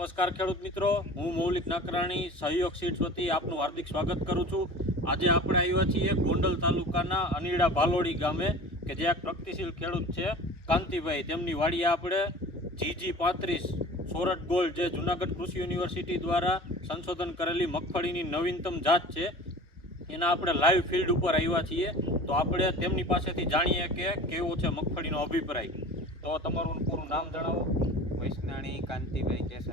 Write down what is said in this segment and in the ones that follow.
નમસ્કાર ખેડૂત મિત્રો. હું મૌલિક નાકરાણી, સહયોગ સીટ્સ વતી આપનું હાર્દિક સ્વાગત કરું છું. આજે આપણે આવ્યા છીએ ગોંડલ તાલુકાના અનીડા ભાલોડી ગામે, કે જે એક પ્રગતિશીલ ખેડૂત છે, કાંતિભાઈ. તેમની વાડીએ આપણે જીજી પાંત્રીસ, સોરઠ ગોલ્ડ જે જુનાગઢ કૃષિ યુનિવર્સિટી દ્વારા સંશોધન કરેલી મગફળીની નવીનતમ જાત છે, એના આપણે લાઈવ ફિલ્ડ ઉપર આવ્યા છીએ. તો આપણે તેમની પાસેથી જાણીએ કે કેવો છે મગફળીનો અભિપ્રાય. તો તમારું પૂરું નામ જણાવો. વૈષ્ણાણી, કાંતિભાઈ ગામ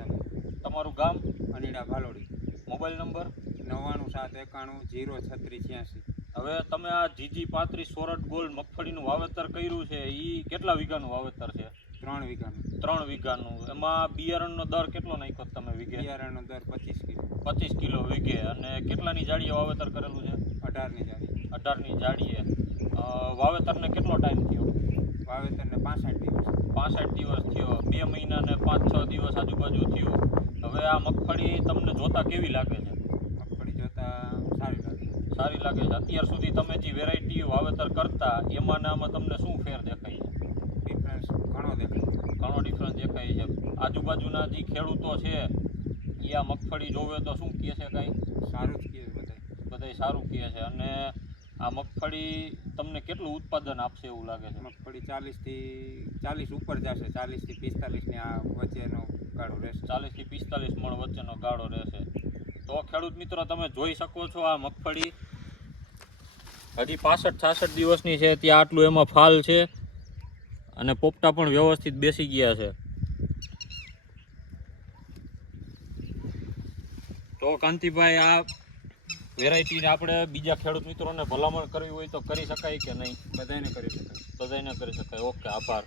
અનીડા ભાલોડી. મોબાઈલ નંબર નવ્વાણું સાત એકાણું જીરો છત્રીસ છ્યાસી. હવે તમે આ જીજી પાંત્રીસ સોરઠ ગોલ્ડ મગફળીનું વાવેતર કર્યું છે એ કેટલા વીઘાનું વાવેતર છે? ત્રણ વીઘાનું. ત્રણ વીઘાનું. એમાં બિયારણનો દર કેટલો નાખ્યો તમે વીઘે? બિયારણનો દર પચીસ કિલો. પચીસ કિલો વીઘે. અને કેટલાની જાડીએ વાવેતર કરેલું છે? અઢારની જાળી. અઢારની જાડીએ વાવેતરને કેટલો ટાઈમ થયો? વાવેતરને પાસઠ દિવસ. પાસઠ દિવસ થયો. બે મહિના ને પાંચ છ દિવસ આજુબાજુ થયું. હવે આ મગફળી તમને જોતા કેવી લાગે છે? મગફળી જોતા સારી લાગે. સારી લાગે છે. અત્યાર સુધી તમે જે વેરાયટી વાવેતર કરતા એમાં આમાં તમને શું ફેર દેખાય છે? ડિફરન્સ ઘણો દેખાય. ઘણો ડિફરન્સ દેખાય છે. આજુબાજુના જે ખેડૂતો છે એ આ મગફળી જોવે તો શું કહે છે કાંઈ? સારું જ કહે બધાય. બધાય સારું કહે છે. અને આ મગફળી તમને કેટલું ઉત્પાદન આપશે એવું લાગે છે? મગફળી ચાલીસથી ચાલીસ ઉપર જશે ચાલીસથી પિસ્તાલીસની આ વચ્ચેનો ગાળો રહેશે. ચાલીસથી પિસ્તાલીસ મણ વચ્ચેનો ગાળો રહેશે. તો ખેડૂત મિત્રો તમે જોઈ શકો છો આ મગફળી. હજી પાસઠ છાસઠ દિવસની છે ત્યાં આટલું એમાં ફાલ છે. અને પોપટા પણ વ્યવસ્થિત બેસી ગયા છે. તો કાંતિભાઈ આ વેરાયટીને આપણે બીજા ખેડૂત મિત્રોને ભલામણ કરવી હોય તો કરી શકાય કે નહીં? બધાને કરી શકાય. બધાને કરી શકાય. ઓકે આભાર.